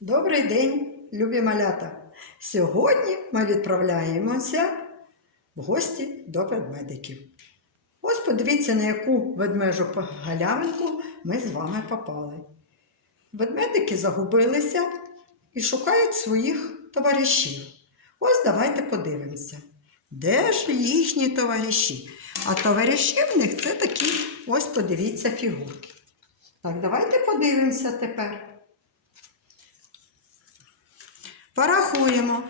Добрий день, любі малята! Сьогодні ми відправляємося в гості до ведмедиків. Ось подивіться, на яку ведмежу галявинку ми з вами попали. Ведмедики загубилися і шукають своїх товаришів. Ось давайте подивимося, де ж їхні товариші? А товариші в них це такі, ось подивіться, фігурки. Так, давайте подивимося тепер. Порахуємо.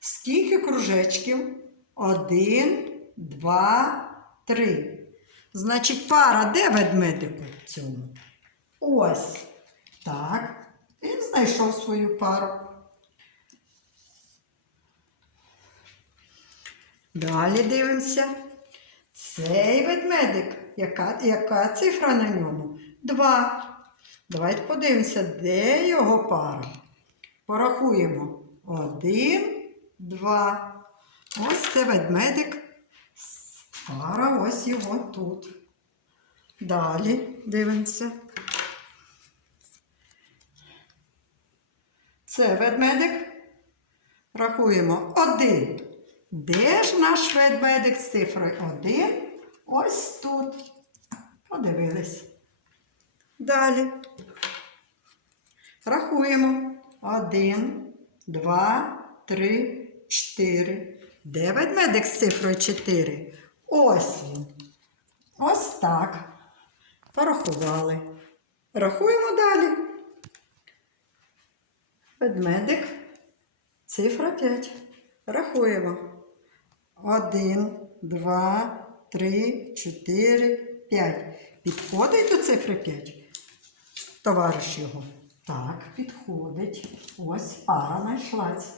Скільки кружечків? Один, два, три. Значить, пара де ведмедику цьому? Ось. Так. Він знайшов свою пару. Далі дивимося. Цей ведмедик. Яка, яка цифра на ньому? Два. Давайте подивимося, де його пара. Порахуємо. Один, два. Ось це ведмедик. Пара ось його тут. Далі дивимося. Це ведмедик. Рахуємо один. Де ж наш ведмедик з цифрою один? Ось тут. Подивились. Далі. Рахуємо. Один, два, три, чотири. Де ведмедик з цифрою 4? Ось він. Ось так. Порахували. Рахуємо далі. Ведмедик. Цифра 5. Рахуємо. Один, два, три, чотири, п'ять. Підходить до цифри 5? Товариш його. Так, підходить. Ось пара знайшлась.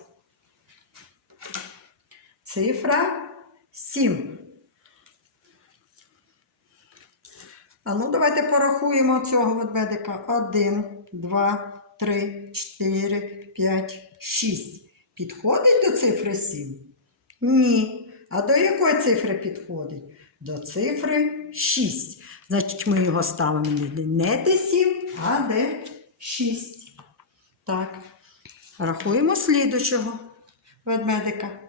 Цифра 7. А ну, давайте порахуємо цього ведмедика. 1, 2, 3, 4, 5, 6. Підходить до цифри 7? Ні. А до якої цифри підходить? До цифри 6. Значить, ми його ставимо не де 7, а де 6. Так. Рахуємо слідучого ведмедика.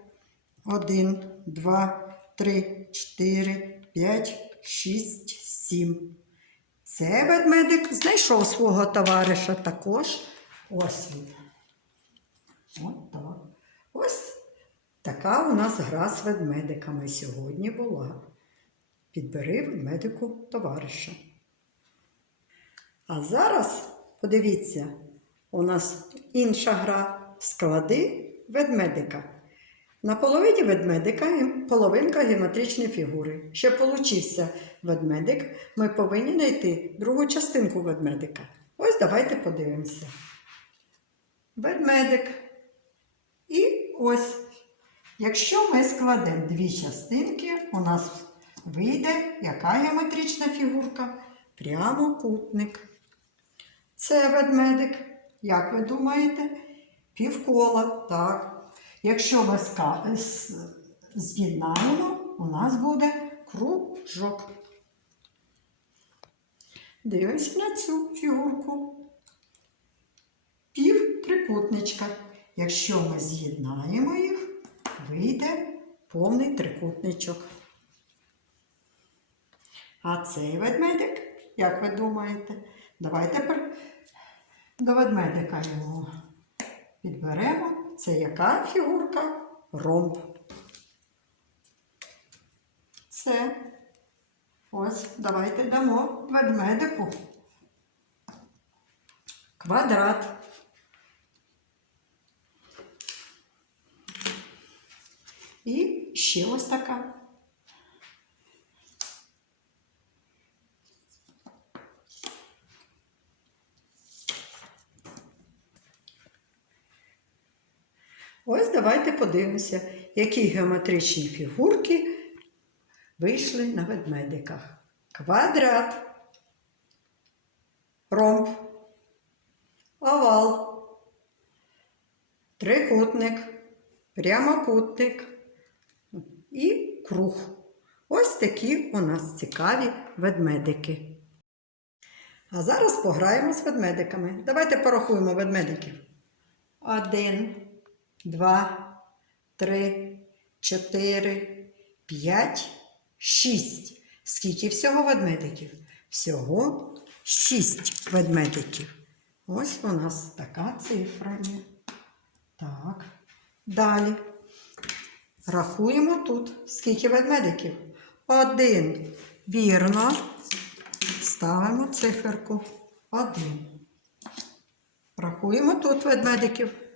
1, 2, 3, 4, 5, 6, 7. Це ведмедик знайшов свого товариша також. Ось він. От так. Ось така у нас гра з ведмедиками сьогодні була. Підбери ведмедику товариша. А зараз, подивіться, у нас інша гра склади ведмедика. На половині ведмедика половинка геометричної фігури. Щоб получився ведмедик, ми повинні знайти другу частинку ведмедика. Ось давайте подивимося. Ведмедик. І ось. Якщо ми складемо дві частинки, у нас вийде яка геометрична фігурка? Прямокутник. Це ведмедик. Як ви думаєте? Півкола. Так. Якщо ми з'єднаємо, у нас буде кружок. Дивимося на цю фігурку. Пів трикутничка. Якщо ми з'єднаємо їх, вийде повний трикутничок. А цей ведмедик, як ви думаєте, давайте пер- до ведмедика його підберемо. Це яка фігурка? Ромб. Це. Ось, давайте дамо ведмедику. Квадрат. І ще ось така. Ось давайте подивимося, які геометричні фігурки вийшли на ведмедиках. Квадрат, ромб, овал, трикутник, прямокутник і круг. Ось такі у нас цікаві ведмедики. А зараз пограємо з ведмедиками. Давайте порахуємо ведмедиків. Один, два, три, чотири, п'ять, шість. Скільки всього ведмедиків? Всього шість ведмедиків. Ось у нас така цифра є. Так. Далі. Рахуємо тут. Скільки ведмедиків? Один. Вірно. Ставимо циферку. Один. Рахуємо тут ведмедиків.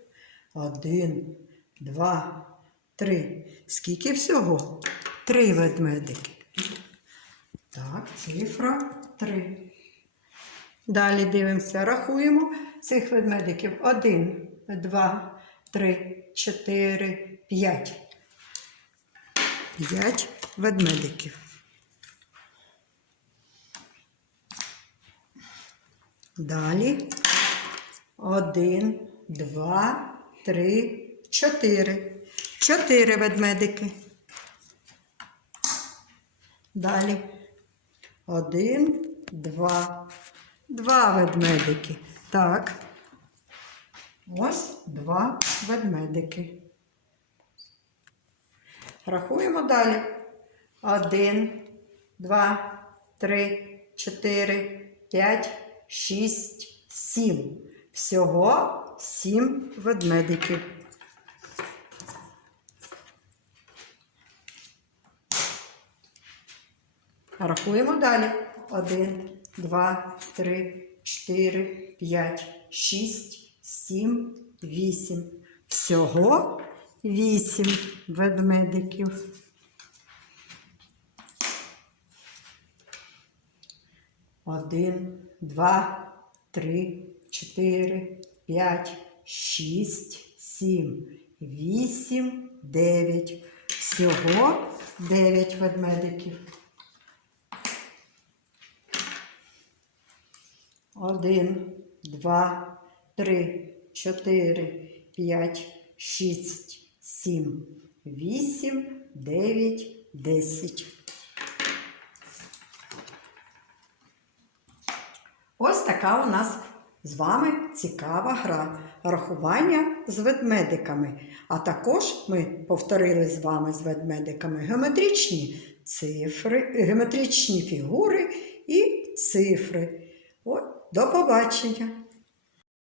Один, два, три. Скільки всього? Три ведмедики. Так, цифра три. Далі дивимося, рахуємо цих ведмедиків. Один, два, три, чотири, п'ять. П'ять ведмедиків. Далі. Один, два, три, чотири. Чотири ведмедики. Далі. Один, два. Два ведмедики. Так. Ось два ведмедики. Рахуємо далі. Один, два, три, чотири, п'ять, шість, сім. Всього сім ведмедиків. Рахуємо далі. Один, два, три, чотири, п'ять, шість, сім, вісім. Всього вісім ведмедиків. Один, два, три, чотири, п'ять, шість, сім, вісім, дев'ять. Всього дев'ять ведмедиків. Один, два, три, чотири, п'ять, шість, сім, вісім, дев'ять, десять. Ось така у нас з вами цікава гра рахування з ведмедиками. А також ми повторили з вами з ведмедиками геометричні цифри, геометричні фігури і цифри. От, до побачення!